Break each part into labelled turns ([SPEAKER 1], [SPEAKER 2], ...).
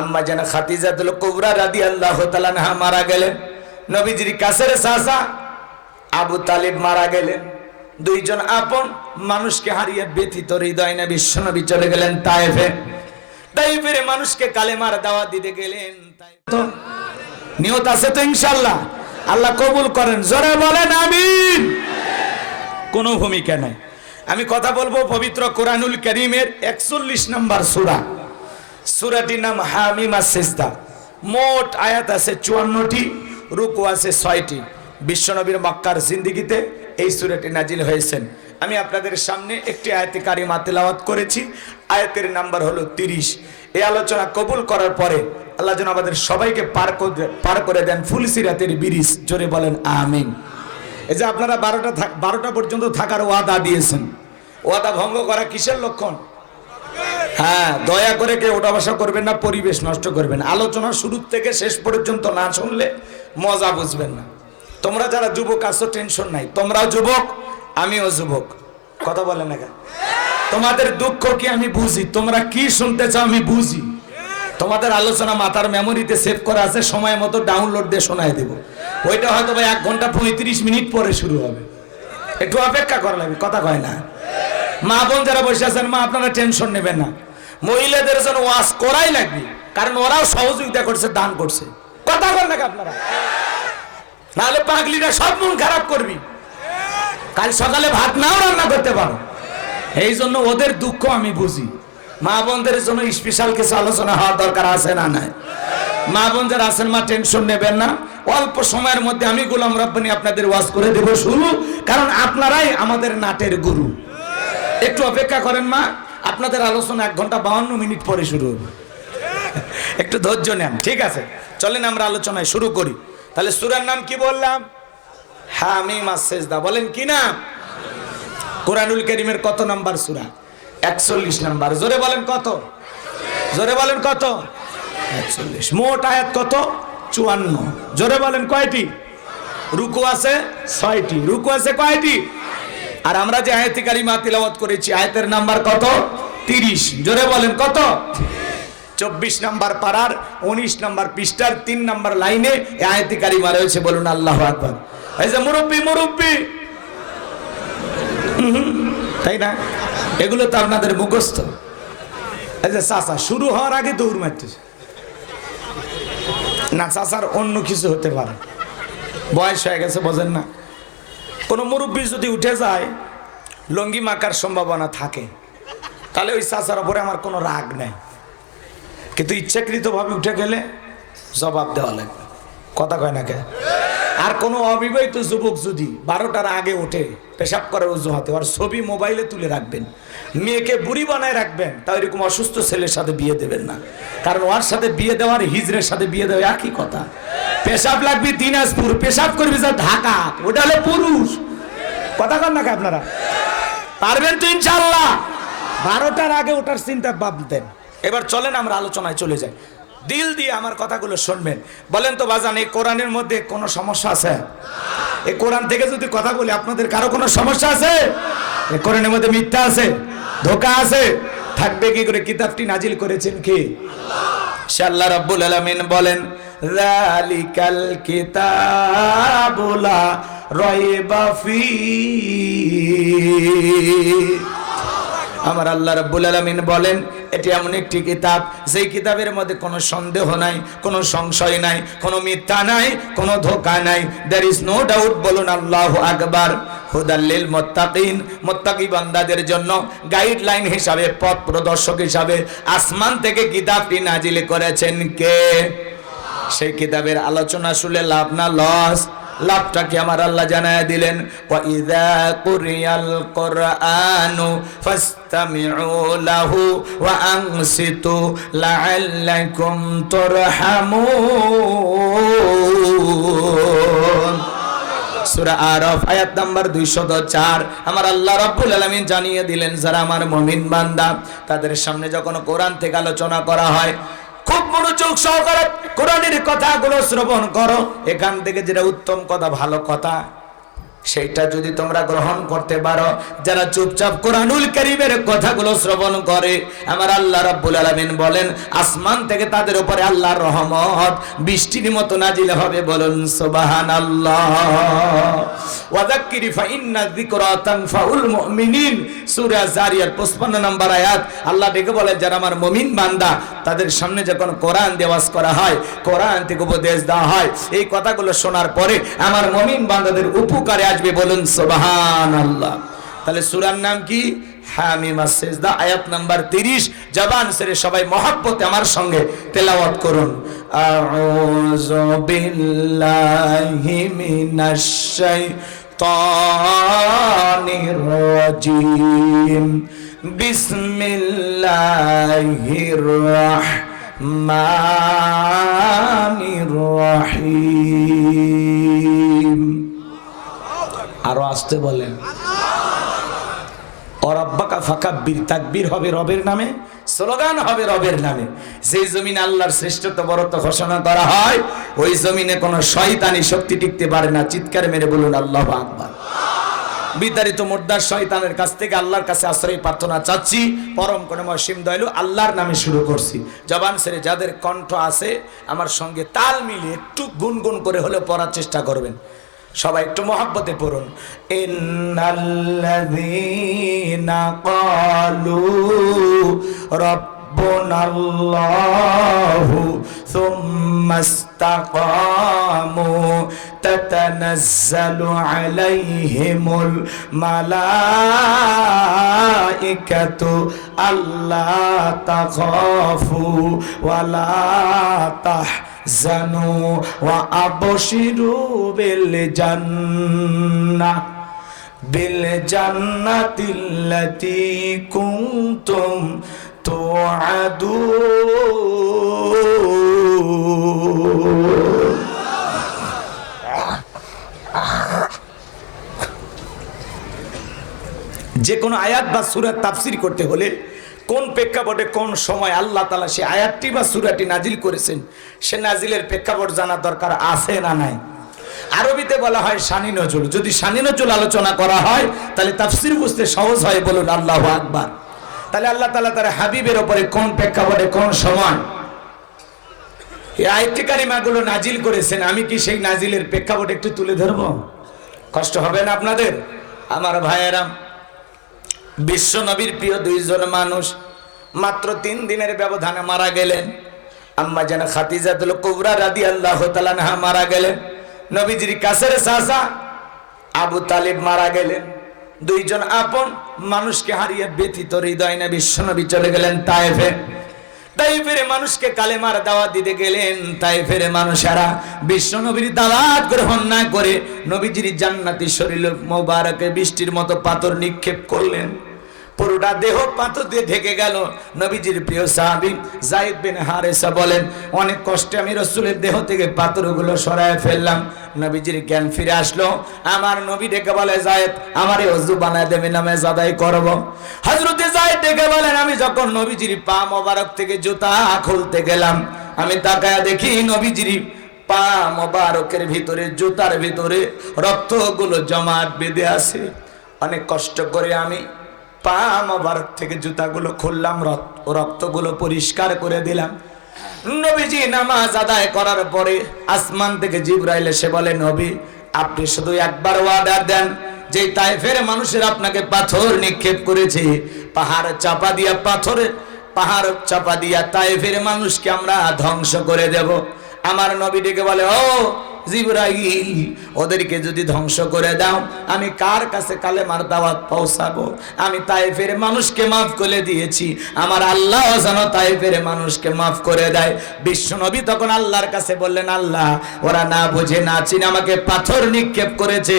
[SPEAKER 1] আম্মা যেন খাতিজাতুল কুবরা রাদিয়াল্লাহু আল্লাহ আনহা মারা গেলেন। নবীজির কাছের চাচা আবু তালিব মারা গেলেন। দুইজন আপন মানুষকে হারিয়ে ব্যথিত হৃদয় না বিশ্বনবী চলে গেলেন তাইফে। তাইফের মানুষকে কালেমার দাওয়া দিতে গেলেন নিয়ত আছে তো ইনশাল্লাহ আল্লাহ কবুল করেন। জোরে বলেন আমিন। কোনো ভূমিকা নাই। আমি কথা বলব পবিত্র কোরআনুল করিমের একচল্লিশ নম্বর সুরা। সুরাটির নাম হামিমা সেজদা মোট আয়াত আছে চুয়ান্নটি, রুকু আছে ছয়টি। বিশ্বনবীর মক্কার জিন্দিগিতে এই সুরাটি নাজিল হয়েছেন। আমি আপনাদের সামনে একটি আয়াতে কারিমা তেলাওয়াত করেছি। আয়াতের নাম্বার হলো তিরিশ। এই আলোচনা কবুল করার পরে আল্লাহ যেন আমাদের সবাইকে পার করে পার করে দেন ফুলসিরাতের বিরিশ জোরে বলেন, আমিন। এই যে আপনারা বারোটা বারোটা পর্যন্ত থাকার ওয়াদা দিয়েছেন। ওয়াদা ভঙ্গ করা কিসের লক্ষণ? হ্যাঁ দয়া করে কেউ ওটা বসা করবেন না, পরিবেশ নষ্ট করবেন। আলোচনা শুরু থেকে শেষ পর্যন্ত না শুনলে মজা বুঝবেন না। তোমরা যারা যুবক আছো টেনশন নাই। তোমরাও যুবক, আমিও যুবক। কথা বলেন না? তোমাদের দুঃখ কি আমি বুঝি? তোমরা কি শুনতে চাও আমি বুঝি। তোমাদের আলোচনা মাথার মেমোরিতে সেভ করা আছে, সময় মতো ডাউনলোড দিয়ে শোনায় দেব। ওইটা হয়তো বা এক ঘণ্টা পঁয়ত্রিশ মিনিট পরে শুরু হবে। একটু অপেক্ষা করা লাগবে, কথা কয় না। মা বোন যারা বসে আছেন, মা, আপনারা টেনশন নেবেন না। মহিলাদের জন্য ওয়াশ করাই লাগবে, কারণ ওরাও সহযোগিতা করছে, দান করছে। কথা বল না আপনারা। নাহলে পাগলিরা সব মন খারাপ করবি। কাল সকালে ভাত নাও রান্না করতে পারো। এই জন্য ওদের দুঃখ আমি বুঝি। মা বোনদের জন্য স্পেশাল কিছু আলোচনা হওয়ার দরকার আছে না নাই? মা বোন যারা আছেন, মা, টেনশন নেবেন না। অল্প সময়ের মধ্যে আমি গোলাম রব্বানি আপনাদের ওয়াজ করে দেব শুরু, কারণ আপনারাই আমাদের নাটের গুরু। একটু অপেক্ষা করেন, মা। আপনাদের আলোচনা এক ঘণ্টা বাহান্ন মিনিট পরে শুরু হবে। একটু ধৈর্য নেন, ঠিক আছে? চলেন আমরা আলোচনায় শুরু করি। তাহলে সুরার নাম কি বললাম? হামিম সেজদা বলেন কি নাম? কোরআনুল করিমের কত নাম্বার সুরা? একচল্লিশ নাম্বার। জোরে বলেন কত? জোরে বলেন কত? একচল্লিশ। মোট আয়াত কত? চুয়ান্ন। জোরে বলেন কয়টি? রুকু আছে ছয়টি। রুকু আছে কয়টি? আর আমরা যে আয়াতি কারিমা তিলাওয়াত করেছি, আয়াতের নাম্বার কত? তিরিশ। জোরে বলেন, কত? চব্বিশ নাম্বার পাড়ার, উনিশ নাম্বার পৃষ্ঠার, তিন নাম্বার লাইনে আয়াতি কারিমা রয়েছে, বলুন আল্লাহ আকবর। এই যে মুরব্বী মুরব্বী। তাই না? এগুলো তো আপনাদের মুখস্থ। এই যে চাচা, শুরু হওয়ার আগে দৌড় মারতেছে না, চাচার অন্য কিছু হতে পারে। বয়স হয়ে গেছে, বোঝেন না। কোনো মুরব্বী যদি উঠে যায়, লঙ্গি মাকার সম্ভাবনা থাকে। তাহলে ওই চাচার ওপরে আমার কোনো রাগ নেই। কিন্তু ইচ্ছাকৃতভাবে উঠে গেলে জবাব দেওয়া লাগবে। কথা কয় না কে? আর কোনো অবিবাহিত যুবক যদি বারোটার আগে ওঠে, পেশাব করার অজুহাতে আর ছবি মোবাইলে তুলে রাখবেন, মেয়েকে বুড়ি বানায় রাখবেন, তা এরকম অসুস্থ ছেলের সাথে বিয়ে দেবেন না। কারণ ওর সাথে বিয়ে দেওয়ার, হিজড়ের সাথে বিয়ে দেওয়া একই কথা। পেশাব লাগবে দিনাজপুর, পেশাব করবি যা ঢাকা, ওটা হলো পুরুষ। কথা কন নাকি আপনারা? পারবেন তো ইনশাল্লাহ বারোটার আগে ওটার চিন্তা ভাবতেন। এবার চলেন, আমরা আলোচনায় চলে যাই। দিল দিয়ে আমার কথাগুলো শুনবেন। বলেন তো বাজান, এই কোরআনের মধ্যে কোনো সমস্যা আছে? এই কোরআন থেকে যদি কথা বলি, আপনাদের কারও কোনো সমস্যা আছে? এই কোরআনের মধ্যে মিথ্যা আছে? ধোকা আছে? থাকবে কি করে? কিতাবটি নাজিল করেছেন কি? আল্লাহ রাব্বুল আলামিন বলেন, যালিকাল কিতাবুলা রাইবা ফি আমার আল্লাহ রাব্বুল আলামিন বলেন, এটি এমন একটি কিতাব, যেই কিতাবের মধ্যে কোনো সন্দেহ নাই, কোনো সংশয় নাই, কোনো মিথ্যা নাই, কোনো ধোকা নাই। দ্যার ইজ নো ডাউট বলুন আল্লাহু আকবার। হুদাল্লিল মুত্তাকিন, মুত্তাকি বান্দাদের জন্য গাইডলাইন হিসাবে, পথ প্রদর্শক হিসাবে আসমান থেকে কিতাবটি নাজিল করেছেন কে? সেই কিতাবের আলোচনা শুনে লাভ না লস লাভটা কি আমার আল্লাহ জানায় দিলেন কুরিয়াল কুরআনু ওয়া আরাফ, আয়াত 204 আমার আল্লাহ জানিয়ে দিলেন, যারা আমার মুমিন বান্দা, তাদের সামনে যখন কোরআন থেকে আলোচনা করা হয় খুব মনোযোগ সহকারে কোরআনের কথাগুলো শ্রবণ করো। এখান থেকে যেটা উত্তম কথা ভালো কথা। সেইটা যদি তোমরা গ্রহণ করতে পারো, যারা চুপচাপ কোরআনুল করিমের কথাগুলো শ্রবণ করে, আমার আল্লাহ রাব্বুল আলামিন বলেন, আসমান থেকে তাদের উপরে আল্লাহর রহমত বৃষ্টির মতো নাজিল হবে বলুন সুবহানাল্লাহ। ওয়াযাক্কিরি ফাইন্না যিকরা তানফাউল মুমিনিন। সূরা জারিয়ার 55 নম্বর আয়াত, আল্লাহ ডেকে বলে, যারা আমার মুমিন বান্দা, তাদের সামনে যখন কোরআন দেওয়াজ করা হয়, কোরআন থেকে উপদেশ দেওয়া হয়, এই কথাগুলো শোনার পরে আমার মুমিন বান্দাদের উপকারে আসবে বলুন, সুবহানাল্লাহ। তাহলে সূরার নাম কি? আয়াত নাম্বার 30 জবান সেরে সবাই মহাব্বতে আমার সঙ্গে তেলাওয়াত করুন আরও আসতে বলেন। শয়তানের কাছ থেকে আল্লাহর কাছে আশ্রয় প্রার্থনা চাচ্ছি। পরম করময় সিম আল্লাহর নামে শুরু করছি। জবান সেরে যাদের কণ্ঠ আছে, আমার সঙ্গে তাল মিলিয়ে একটু গুনগুন করে হলেও পড়ার চেষ্টা করবেন। সবাই একটু মহাব্বতে পড়ুন। ইন্নাল্লাযীনা ক্বালু রাব্বুনাল্লাহু সুম্মা ইসতাকামু তাতানাজ্জালু আলাইহিমুল মালাইকাতু আল্লা তাখাফু জানু ওয়া আবশিরু বিল জান্নাহ বিল জান্নাতিল্লাতি তো আদু যে কোনো আয়াত বা সুরের তাফসির করতে হলে কোন প্রেক্ষাপটে কোন সময় আল্লাহ তালা সে আয়াতটি বা সুরাটি নাজিল করেছেন, সে নাজিলের প্রেক্ষাপট জানার দরকার আছে না নাই? আরবিতে বলা হয় শানি নজুল যদি শানি নজুল আলোচনা করা হয়, তাহলে তাফসির বুঝতে সহজ হয় বলুন আল্লাহ আকবার। তাহলে আল্লাহ তালা তার হাবিবের ওপরে কোন প্রেক্ষাপটে কোন সময় এই আয়ত্তি নাজিল করেছেন, আমি কি সেই নাজিলের প্রেক্ষাপট একটু তুলে ধরব? কষ্ট হবে না আপনাদের? আমার ভাইয়েরাম বিশ্ব নবীর প্রিয় দুইজন মানুষ মাত্র তিন দিনের ব্যবধানে মারা গেলেন। আম্মা যেন খাতিজাতুল কুবরা রাদি আল্লাহ তালানহা মারা গেলেন। নবীজির কাছের সাসা আবু তালিব মারা গেলেন। দুইজন আপন মানুষকে হারিয়ে ব্যথিত হৃদয় না বিশ্বনবী চলে গেলেন তাইফে। তাইফের মানুষকে কালেমার দাওয়া দিতে গেলেন। তাই তাইফের মানুষেরা বিশ্বনবীর দাওয়াত গ্রহণ না করে নবীজির জান্নাতি শরীর মোবারকে বৃষ্টির মতো পাথর নিক্ষেপ করলেন। পুরোটা দেহ পাথর দিয়ে ঢেকে গেল। নবীজির প্রিয় সাহাবি জাইদ বিন হারেসা বলেন, অনেক কষ্টে আমি রসুলের দেহ থেকে পাথরগুলো সরায় ফেললাম। নবীজির জ্ঞান ফিরে আসলো। আমার নবী ডেকে বলে জায়েদ আমার এই অজু বানায় দেবে নামে জাদাই করব। হজরতে জায়েদ ডেকে বলেন, আমি যখন নবীজির পা মোবারক থেকে জুতা খুলতে গেলাম, আমি তাকায়া দেখি নবীজির পা মোবারকের ভিতরে, জুতার ভিতরে রক্তগুলো জমাট বেঁধে আছে। অনেক কষ্ট করে আমি পা মোবারক থেকে জুতাগুলো খুললাম রক্ত- রক্তগুলো পরিষ্কার করে দিলাম। নবীজি নামাজ আদায় করার পরে আসমান থেকে জিব্রাইল এসে বলে, নবী, আপনি শুধু একবার ওয়াদার দেন, যে তাইফের মানুষের আপনাকে পাথর নিক্ষেপ করেছে। পাহাড় চাপা দিয়া পাথরে, পাহাড় চাপা দিয়া তাইফের মানুষকে আমরা ধ্বংস করে দেব। আমার নবী ডেকে বলে, ও জিব্রাইল, ওদেরকে যদি ধ্বংস করে দাও, আমি কার কাছে কালেমার দাওয়াত পৌঁছাবো? আমি তাইফের মানুষকে মাফ করে দিয়েছি। আমার আল্লাহ যেন তাইফের মানুষকে মাফ করে দেয়। বিশ্ব নবী তখন আল্লাহর কাছে বললেন, আল্লাহ, ওরা না বুঝে, না চিনে আমাকে পাথর নিক্ষেপ করেছে।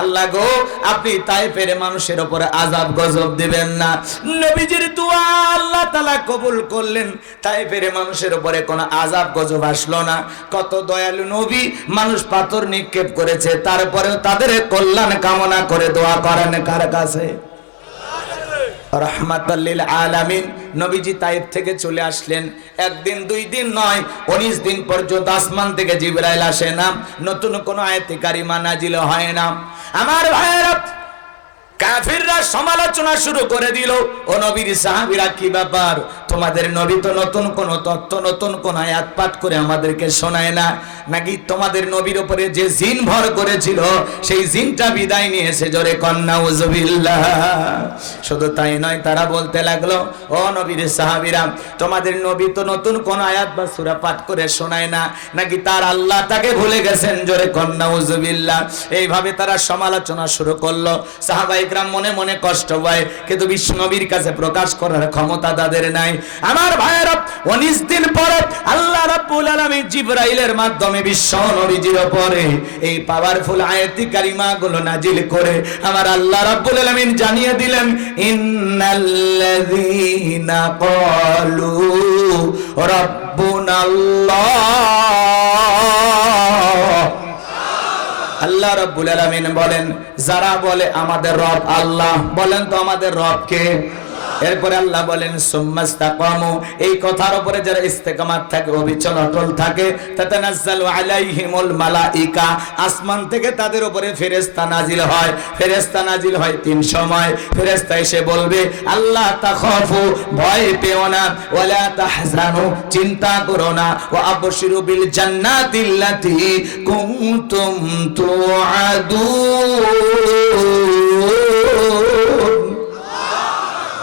[SPEAKER 1] আল্লাহ গো, আপনি তাইফের মানুষের উপরে আজাব গজব দিবেন না। নবীজির আল্লাহ তালা কবুল করলেন। তাইফের মানুষের উপরে কোনো আজাব গজব আসলো না। কত দয়ালু নবী মানুষ পাথর নিক্ষেপ করেছে, তারপরেও তাদের কল্যাণ কামনা করে দোয়া করেন কার কাছে? রহমাতাল্লিল আলামিন। নবীজি তাইফ থেকে চলে আসলেন। একদিন, দুই দিন নয়, উনিশ দিন পর্যন্ত আসমান থেকে জিবরাইল আসে না। নতুন কোনো আয়তিকারী কারিমা নাজিল হয় না। আমার ভাইয়েরা কাফিররা সমালোচনা শুরু করে দিল, ও নবীর সাহাবীরা, কি ব্যাপার? তোমাদের নবী তো নতুন কোন তত্ত্ব, নতুন কোন আয়াত পাঠ করে আমাদেরকে শোনায় না? নাকি তোমাদের নবীর উপরে যে জিন ভর করেছিল, সেই জিনটা বিদায় নিয়েছে জোরে কন্যা উজবিল্লাহ শুধু তাই নয়, তারা বলতে লাগল, ও নবীর সাহাবীরা, তোমাদের নবী তো নতুন কোন আয়াত বা সূরা পাঠ করে শোনায় না? নাকি তার আল্লাহ তাকে ভুলে গেছেন? জোরে কন্যা উজবিল্লাহ এইভাবে তারা সমালোচনা শুরু করল। সাহাবাইকরাম মনে মনে কষ্ট পায়, কিন্তু বিশ্ব নবীর কাছে প্রকাশ করার ক্ষমতা তাদের নাই। আমার ভাইয়েরা উনিশ দিন পর আল্লাহ রাব্বুল আলামিন জিবরাইলের মাধ্যমে বিশ্ব নবীজির উপরে এই পাওয়ারফুল আয়াতি কারিমা গুলো নাজিল করে আমার আল্লাহ রাব্বুল আলামিন জানিয়ে দিলেন, ইন্নাল্লাযীনা ক্বালু রাব্বুনাল্লাহ আল্লাহ রব্বুল আলামিন বলেন যারা বলে আমাদের রব আল্লাহ বলেন তো আমাদের রব কে? এরপরে আল্লাহ বলেন এই কথার উপরে যারা ইস্তেকামাত থাকে, অবিচল অটল থাকে, তাতানাজ্জালু মালাইকা, আসমান থেকে তাদের উপরে ফেরেশতা নাজিল হয়। ফেরেশতা নাজিল হয় তিন সময়। ফেরেশতা এসে বলবে, আল্লাহ তাখাফু ভয় পেও না, ওয়ালা তাহজানু, চিন্তা করো না, ওয়া আবশিরু বিল জান্নাতিল্লাতি কুনতুম তুআদুন।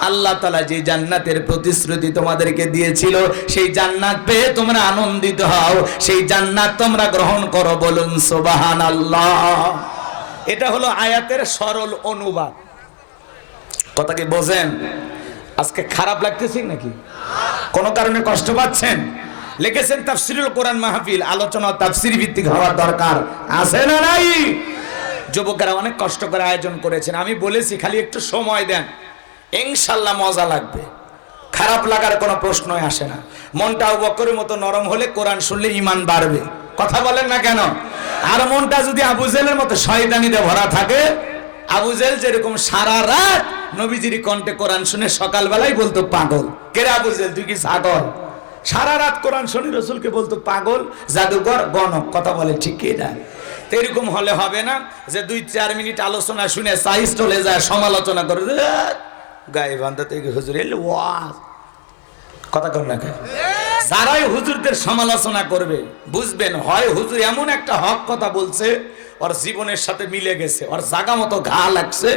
[SPEAKER 1] আল্লাহ তালা যে জান্নাতের প্রতিশ্রুতি তোমাদেরকে দিয়েছিল, সেই জান্নাত পেয়ে তোমরা আনন্দিত হও। সেই জান্নাত তোমরা গ্রহণ করো বলুন সোবাহান আল্লাহ এটা হলো আয়াতের সরল অনুবাদ। কথা কি বোঝেন? আজকে খারাপ লাগতেছে নাকি? কোনো কারণে কষ্ট পাচ্ছেন? লিখেছেন তাফসিরুল কোরআন মাহফিল, আলোচনা তাফসির ভিত্তিক হওয়ার দরকার। আছে না নাই? যুবকেরা অনেক কষ্ট করে আয়োজন করেছেন। আমি বলেছি, খালি একটু সময় দেন। ইনশাল্লাহ মজা লাগবে। খারাপ লাগার কোনো প্রশ্নই আসে না। মনটা বকরের মতো নরম হলে কোরআন শুনলে ইমান বাড়বে। কথা বলেন না কেন? আর মনটা যদি আবু জেলের মতো শয়তানিতে ভরা থাকে আবু জেল যেরকম সারা রাত নবীজির কণ্ঠে কোরআন শুনে সকালবেলায় বলতো পাগল। কেরে আবু জেল তুই কি ছাগল? সারা রাত কোরআন শুনি রসুলকে বলতো পাগল জাদুঘর গণক। কথা বলে ঠিক না? তো এরকম হলে হবে না যে দুই চার মিনিট আলোচনা শুনে সাইজ চলে যায় সমালোচনা করে "ধ্যাৎ, গায়ে বান্ধা থেকে হুজুর, এলে ওয়াজ। কথা কর না? যারাই হুজুরদের সমালোচনা করবে, বুঝবেন, হয় হুজুর এমন একটা হক কথা বলছে, ওর জীবনের সাথে মিলে গেছে, ওর জাগা মতো ঘা লাগছে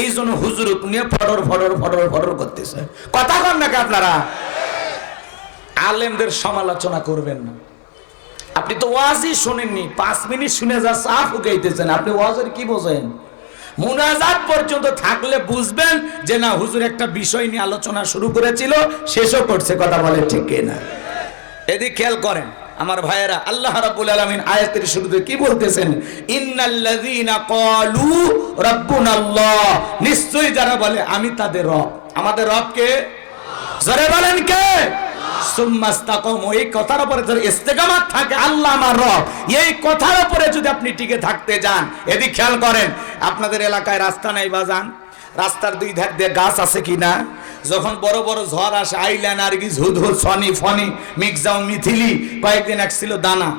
[SPEAKER 1] এই জন্য হুজুর নিয়ে ফটর ফটর ফটর ফটর করতেছে। কথা কর নাকি আপনারা? আলেমদের সমালোচনা করবেন না। আপনি তো ওয়াজই শোনেননি, পাঁচ মিনিট শুনে যা চা ফুকাইতেছেন আপনি ওয়াজের কি বোঝেন? মুনাজাত পর্যন্ত থাকলে বুঝবেন যে না হুজুর একটা বিষয় নিয়ে আলোচনা শুরু করেছিল, শেষও করছে, কথা বলে ঠিক না এদিকে খেয়াল করেন, আমার ভাইয়েরা, আল্লাহ রাব্বুল আলামিন আয়াতের শুরুতে কি বলতেছেন? ইন্নাল্লাযীনা ক্বালু রাব্বুনাল্লাহ। নিশ্চয়ই যারা বলে, আমি তাদের রব। আমাদের রব কে? জোরে বলেন কে? এই কথার যদি থাকে, আল্লাহ আমার রব, এই কথার যদি আপনি টিকে থাকতে যান খেয়াল করেন, আপনাদের এলাকায় রাস্তা নাই বাজান, রাস্তার দুই ধার দিয়ে গাছ আছে যখন বড় বড় ঝড় আসে, আইল্যান্ড নার্গিস হুদহুদ সনি ফনি মিক্সাও মিথিলি, কয়েকদিন আসছিল দানা।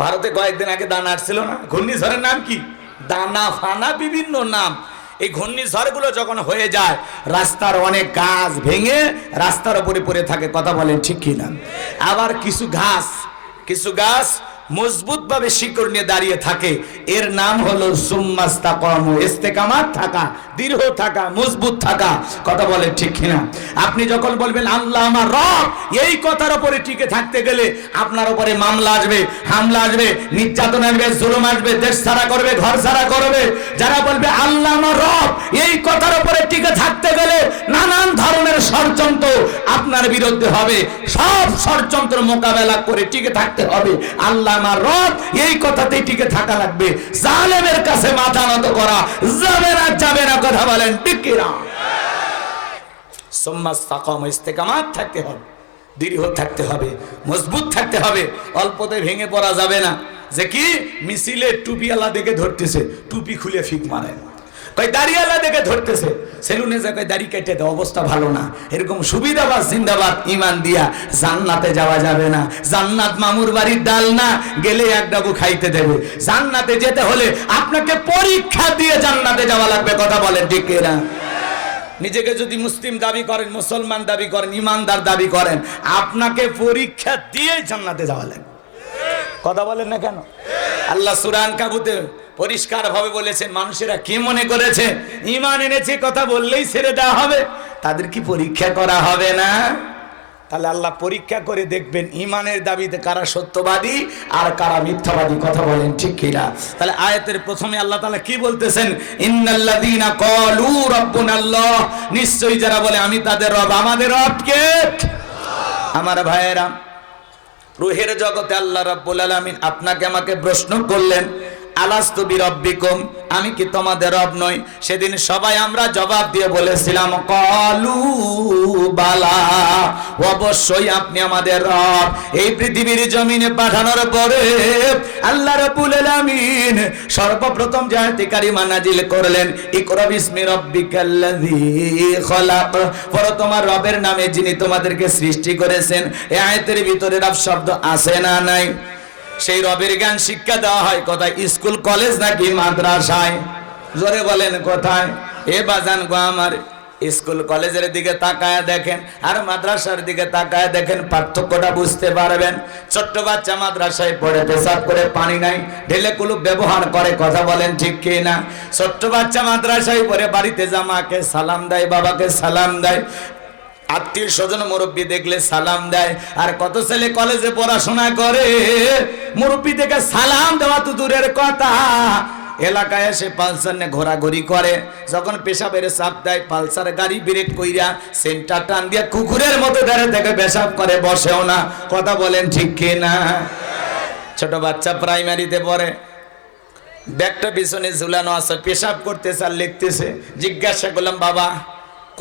[SPEAKER 1] ভারতে কয়েকদিন আগে দানা আসছিল না? ঘূর্ণিঝড়ের নাম কি? দানা ফানা বিভিন্ন নাম। এই ঘূর্ণিঝড়গুলো যখন হয়ে যায়, রাস্তার অনেক গাছ ভেঙে রাস্তার উপরে পড়ে থাকে, কথা বলেন ঠিক কিনা? আবার কিছু ঘাস কিছু গাছ মজবুত ভাবে শিকড় নিয়ে দাঁড়িয়ে থাকে। এর নাম হলো সুম্মাস্তা কর্ম ইস্তেকামাত থাকা দৃঢ় থাকা, মজবুত থাকা। কথা বলে ঠিক কিনা? আপনি যখন বলবেন, আল্লাহ আমার রব, এই কথার উপরে টিকে থাকতে গেলে আপনার উপরে মামলা আসবে, হামলা আসবে, নির্যাতন আসবে, জুলুম আসবে, দেশ ছাড়া করবে, ঘর ছাড়া করবে। যারা বলবে, আল্লাহ আমার রব, এই কথার উপরে টিকে থাকতে গেলে নানান ধরনের ষড়যন্ত্র আপনার বিরুদ্ধে হবে। সব ষড়যন্ত্র মোকাবেলা করে টিকে থাকতে হবে। আল্লাহ আমার রব, এই কথাতেই টিকে থাকা লাগবে। জালেমের কাছে মাথা নত করা যাবে না যাবে না, কথা বলেন, ঠিক কিনা থাকতে হবে, দৃঢ় থাকতে হবে, মজবুত থাকতে হবে, অল্পতে ভেঙে পড়া যাবে না। যে কি? মিছিলে টুপিওয়ালা দেখে ধরতেছে, টুপি খুলে ফিক মারে কই দাড়িওয়ালা দেখে ধরতেছে। সেলুনে যা কই দাড়ি কেটে দেয় অবস্থা ভালো না। এরকম সুবিধাবাদ, জিন্দাবাদ, ইমান দিয়া জান্নাতে যাওয়া যাবে না। জান্নাত মামুর বাড়ির ডাল না, গেলে এক ডাবু খাইতে দেবে। জান্নাতে যেতে হলে আপনাকে পরীক্ষা দিয়ে জান্নাতে যাওয়া লাগবে, কথা বলেন ঠিক না নিজেকে যদি মুসলিম দাবি করেন, মুসলমান দাবি করেন, ইমানদার দাবি করেন, আপনাকে পরীক্ষা দিয়ে জান্নাতে যাওয়া লাগবে। কথা বলেন না কেন? আল্লাহ সুরান কাবুতে পরিষ্কার ভাবে বলেছেন, মানুষেরা কি মনে করেছে? ইমান এনেছে, কথা বললেই ছেড়ে দেওয়া হবে। তাদের কি পরীক্ষা করা হবে না? তাহলে আল্লাহ পরীক্ষা করে দেখবেন ইমানের দাবিতে কারা সত্যবাদী আর কারা মিথ্যাবাদী, কথা বলেন ঠিক কিনা তাহলে আয়াতের প্রথমে আল্লাহ তাআলা কি বলতেছেন? ইন্নাল্লাযীনা ক্বালু রাব্বুনাল্লাহ, নিশ্চয়ই যারা বলে, আমি তাদের রব, আমাদের রব কে আমার ভাইয়েরা রুহের জগতে আল্লাহ রাব্বুল আলামিন আপনাকে আমাকে প্রশ্ন করলেন আমি কি তোমাদের রব নই? সেদিন সবাই আমরা জবাব দিয়ে বলেছিলাম, কলু বালা, অবশ্যই আপনি আমাদের রব। এই পৃথিবীর জমিনে পাঠানোর পরে আল্লাহ রাব্বুল আলামিন সর্বপ্রথম যে আয়াতে কারিমা নাজিল করলেন, ইকরা বিসমি রাব্বিকাল্লাযী খলাক। পর তোমার রবের নামে যিনি তোমাদেরকে সৃষ্টি করেছেন, এই আয়াতের ভিতরে রব শব্দ আছে না নাই? সেই রবের জ্ঞান শিক্ষা দেওয়া হয়। কোথায়? স্কুল, কলেজ নাকি মাদ্রাসায়? জোরে বলেন, কোথায়? এ বাজান গো আমার, স্কুল, কলেজের দিকে তাকায় দেখেন আর মাদ্রাসার দিকে তাকায় দেখেন, পার্থক্যটা বুঝতে পারবেন। ছোট্ট বাচ্চা মাদ্রাসায় পড়ে, পেশাব করে পানি নাই, ঢেলে কুলুপ ব্যবহার করে, কথা বলেন ঠিক কি না? ছোট্ট বাচ্চা মাদ্রাসায় পড়ে, বাড়িতে জামাকে সালাম দেয়, বাবাকে সালাম দেয় আত্মীয় স্বজন মুরব্বী দেখলে সালাম দেয়, আর কত ছেলে কলেজে পড়াশোনা করে, মুরব্বী থেকে সালাম দেওয়া তো দূরের কথা। এলাকায় এসে পালসার নিয়ে ঘোরাঘুরি করে, যখন পেশাবের চাপ দেয়, পালসার গাড়ি ব্রেক কইরা সেন্টার টান দিয়ে কুকুরের মতো দাঁড়ে থেকে পেশাব করে, বসেও না। কথা বলেন ঠিক কি না ছোট বাচ্চা প্রাইমারিতে পড়ে। ব্যাগটা পিছনে ঝুলানো আছে, পেশাব করতেছে আর লিখতেছে। জিজ্ঞাসা করলাম, বাবা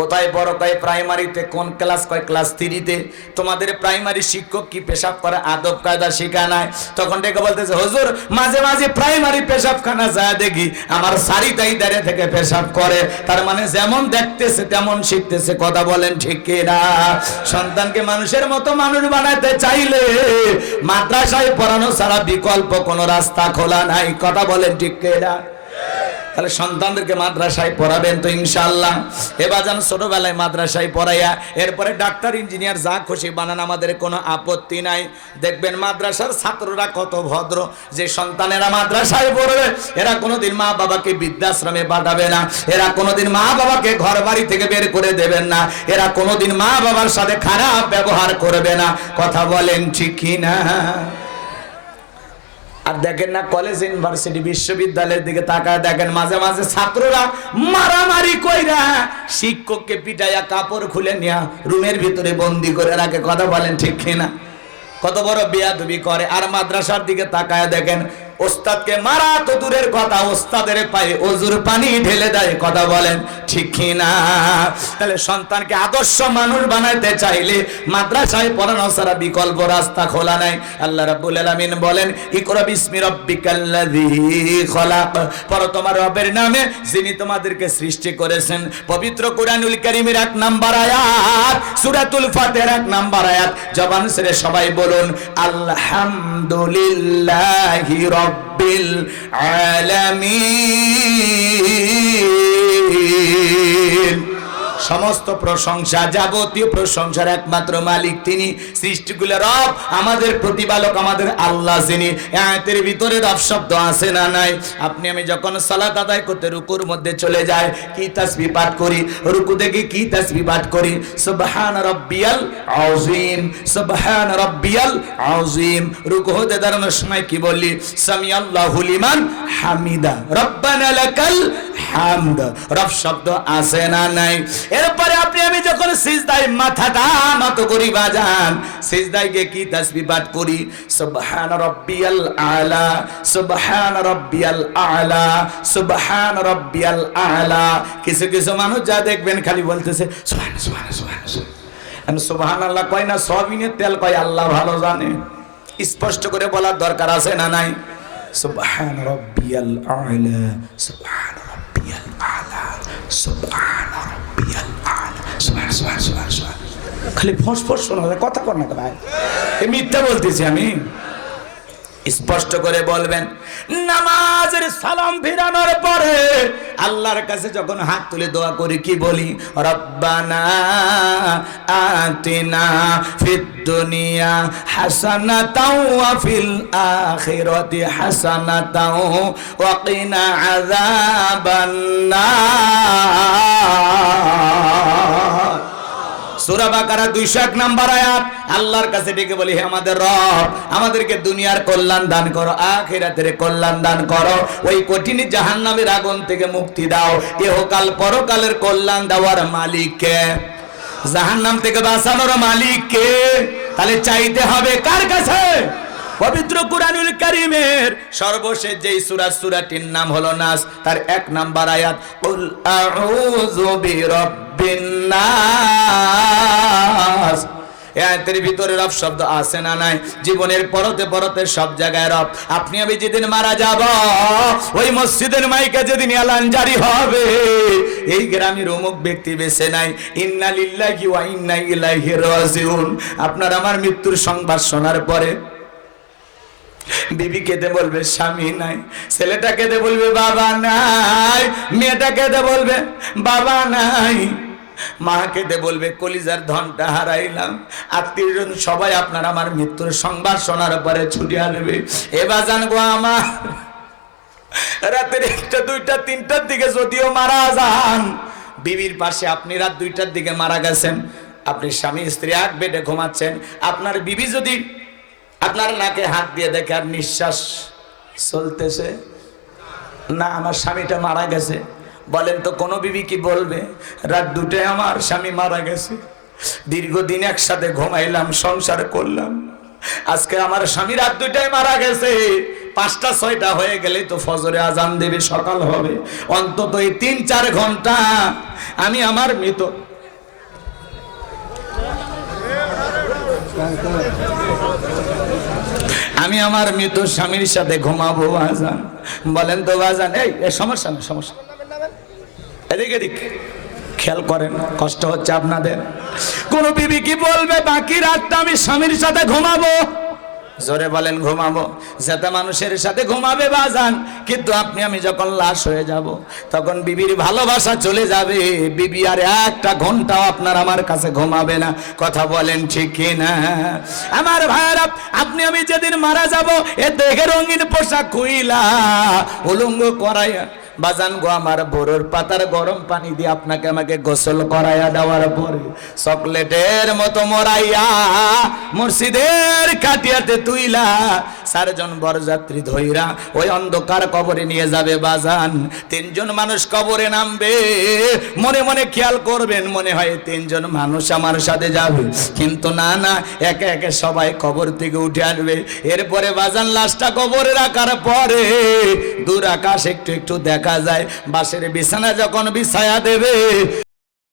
[SPEAKER 1] কোথায় বড় কয় প্রাইমারিতে, কোন ক্লাস কয়, ক্লাস থ্রিতে? তোমাদের প্রাইমারি শিক্ষক কি পেশাব করে? আদব কায়দা শেখা নাই। তখন ডেকে বলতেছে, হুজুর, মাঝে মাঝে প্রাইমারি পেশাবখানা যা দেখি। আমার সারিতাই দাঁড়িয়ে থেকে পেশাব করে। তার মানে যেমন দেখতেছে, তেমন শিখতেছে। কথা বলেন ঠিক কিনা? সন্তানকে মানুষের মতো মানুষ বানাতে চাইলে মাদ্রাসায় পড়ানো ছাড়া বিকল্প কোনো রাস্তা খোলা নাই। কথা বলেন ঠিক কিনা? তাহলে সন্তানদেরকে মাদ্রাসায় পড়াবেন তো ইনশাল্লাহ এবার যেন ছোটবেলায় মাদ্রাসায় পড়াইয়া এরপরে ডাক্তার, ইঞ্জিনিয়ার যা খুশি বানান, আমাদের কোনো আপত্তি নাই। দেখবেন মাদ্রাসার ছাত্ররা কত ভদ্র, যে সন্তানেরা মাদ্রাসায় পড়বে, এরা কোনোদিন মা বাবাকে বৃদ্ধাশ্রমে পাঠাবে না। এরা কোনোদিন মা বাবাকে ঘর বাড়ি থেকে বের করে দেবেন না। এরা কোনোদিন মা বাবার সাথে খারাপ ব্যবহার করবে না। কথা বলেন ঠিকই না আর দেখেন না কলেজ ইউনিভার্সিটি বিশ্ববিদ্যালয়ের দিকে তাকায় দেখেন মাঝে মাঝে ছাত্ররা মারামারি কইরা শিক্ষককে পিটাইয়া কাপড় খুলে নিয়া রুমের ভিতরে বন্দি করে রাখে। কথা বলেন ঠিক কিনা? কত বড় বেয়াদবি করে। আর মাদ্রাসার দিকে তাকায় দেখেন ওস্তাদকে মারা তো দূরের কথা, ওস্তাদের পায়ে অজুর পানি ঢেলে দেয়, কথা বলেন, ঠিক কিনা? তাহলে সন্তানকে আদর্শ মানুষ বানাইতে চাইলে মাদ্রাসায় পড়ানো ছাড়া বিকল্প রাস্তা খোলা নাই। আল্লাহ রাব্বুল আলামিন বলেন, ইকরা বিসমি রাব্বিকাল্লাযী খলাক। পড়ো তোমার রবের নামে, যিনি তোমাদেরকে সৃষ্টি করেছেন। পবিত্র কোরআনুল কারীমের এক নাম্বার আয়াত, সূরাতুল ফাতিহার এক নাম্বার আয়াত। জবান ছেড়ে সবাই বলুন, আলহামদুলিল্লাহি রাব্বিল আলামিন। সমস্ত প্রশংসা, যাবতীয় প্রশংসার একমাত্র মালিক তিনি। সৃষ্টিগুলো রব, আমাদের প্রতিপালক, আমাদের আল্লাহ যিনি। আয়াতের ভিতরে রব শব্দ আছে না নাই? আপনি আমি যখন সালাত আদায় করতে রুকুর মধ্যে চলে যায় কি তাসবি পাঠ করি? রুকু দেখে কি তাসবি পাঠ করি? সুবহান রাব্বিয়াল আযীম, সুবহান রাব্বিয়াল আযীম। রুকু হতে দাঁড়ানোর সময় কি বললি সামি আল্লাহু লিমান হামিদা, রব্বানা লাকাল হামদ। রব শব্দ আছে না নাই? এরপরে আপনি, আমি যখন সিজদায় মাথাটা নত করি, বাজান, সিজদায় গিয়ে কি তাসবিহ পাঠ করি? সুবহান রাব্বিয়াল আলা, সুবহান রাব্বিয়াল আলা, সুবহান রাব্বিয়াল আলা। কিছু কিছু মানুষ যা দেখবেন খালি বলতেছে, সুবহান সুবহান সুবহান সুবহান। সুবহান আল্লাহ কয় না সবিনের তেল কয়, আল্লাহ ভালো জানে। স্পষ্ট করে বলার দরকার আছে না নাই? সুবহান রাব্বিয়াল আলা, সুবহান রাব্বিয়াল আলা, সুবহান রাব্বিয়াল আলা সুবহান সুবহান সুবহান সুবহান খালি ফস শোনা যায়, কথা কর না ভাই। এ মিথ্যা বলতেছি আমি। স্পষ্ট করে বলবেন, নামাজের সালাম ফিরানোর পরে আল্লাহর কাছে যখন হাত তুলে দোয়া করি, কি বলি? রব্বানা আতিনা ফিদ দুনিয়া হাসানাতাও ওয়া ফিল আখিরাতি হাসানাতাও ওয়া কিনা আযাবান নার সূরা বাকারা 201 নাম্বার আয়াত। আল্লাহর কাছে ডেকে বলি, হে আমাদের রব, আমাদেরকে দুনিয়ার কল্যাণ দান করো কল্যাণ দান করো। ওই কঠিন জাহান্নামের আগুন থেকে মুক্তি দাও। ইহকাল পরকালের কল্যাণ দেওয়ার মালিক কে? জাহান্নাম থেকে বাঁচানোর মালিক কে? তাহলে চাইতে হবে কার কাছে? পবিত্র কুরআনুল কারীমের সর্বশেষ যেই সূরা, সূরাটির নাম হলো নাস, তার এক নাম্বার আয়াত, কুল আউযু বিরাব্বিন নাস। এই ভিতরে রব শব্দ আছে না নাই? জীবনের পরতে পরতে সব জায়গায় রব, আপনি আমি যেদিন মারা যাব, ওই মসজিদের মাইকে যেদিন এলান জারি হবে, এই গ্রামের অমুক ব্যক্তি বেছে নাই। ইন্না লিল্লাহি ওয়া ইন্না ইলাইহি রাজিউন। আপনার আমার মৃত্যুর সংবাদ শোনার পরে বিবি কেঁদে বলবে, স্বামী নাই। ছেলেটা কেঁদে বলবে, বাবা নাই। মেয়েটা কেঁদে বলবে, বাবা নাই। মা কেঁদে বলবে, কলিজার ধনটা হারাইলাম। আত্মীয়জন সবাই আপনার আমার মৃত্যুর সংবাদ শোনার পরে ছুটি আসবে এবার জানব আমার। রাতের একটা, দুইটা, তিনটার দিকে যদিও মারা যান, বিবির পাশে আপনি রাত দুইটার দিকে মারা গেছেন। আপনি স্বামী, স্ত্রী, এক বেডে ঘুমাচ্ছেন। আপনার বিবি যদি আপনার নাকে হাত দিয়ে দেখে আর নিঃশ্বাস চলতেছে। না, আমার স্বামীটা মারা গেছে। বলেন তো, কোনো বিবি কি বলবে? রাত দুটায় আমার স্বামী মারা গেছে। দীর্ঘদিন একসাথে ঘুমাইলাম, সংসার করলাম। আজকে আমার স্বামী রাত দুটায় মারা গেছে। পাঁচটা, ছয়টা হয়ে গেলে তো ফজরে আজান দেবে, সকাল হবে। অন্তত এই তিন, চার ঘণ্টা আমি আমার মৃত আমি আমার মৃত স্বামীর সাথে ঘুমাবো বাজান বলেন তো বাজান এই, সমস্যা না, সমস্যা। এদিক এদিক। খেয়াল করেন, কষ্ট হচ্ছে আপনাদের। কোন বিবি কি বলবে, বাকি রাতটা আমি স্বামীর সাথে ঘুমাবো? জোরে বলেন, ঘুমাবো। যাতে মানুষের সাথে ঘুমাবে বাজান, কিন্তু আপনি, আমি যখন লাশ হয়ে যাব, তখন বিবির ভালোবাসা চলে যাবে। বিবি আর একটা ঘন্টাও আপনার আমার কাছে ঘুমাবে না। কথা বলেন ঠিক না আমার ভাইয়েরা, আপনি, আমি যেদিন মারা যাব, এ দেখে রঙিন পোশাক খুইলা, উলঙ্গ করাইয়া বাজান গো আমার বোরোর পাতার গরম পানি দিয়ে আপনাকে আমাকে গোসল করাইয়া দেওয়ার পরে চকলেটের মতো মরাইয়া মুর্শিদের কাটিয়াতে তুইলা চারজন বরযাত্রী ধৈরা ওই অন্ধকার কবরে নিয়ে যাবে বাজান। তিনজন মানুষ কবরে নামবে। মনে মনে খেয়াল করবেন, মনে হয় তিনজন মানুষ আমার সাথে যাবে। কিন্তু না না, একে একে সবাই কবর থেকে উঠে আসবে। এরপরে বাজান লাশটা কবরে রাখার পরে দূর আকাশ একটু একটু দেখা যায়। বাসের বিছানা যখন বিছায়া দেবে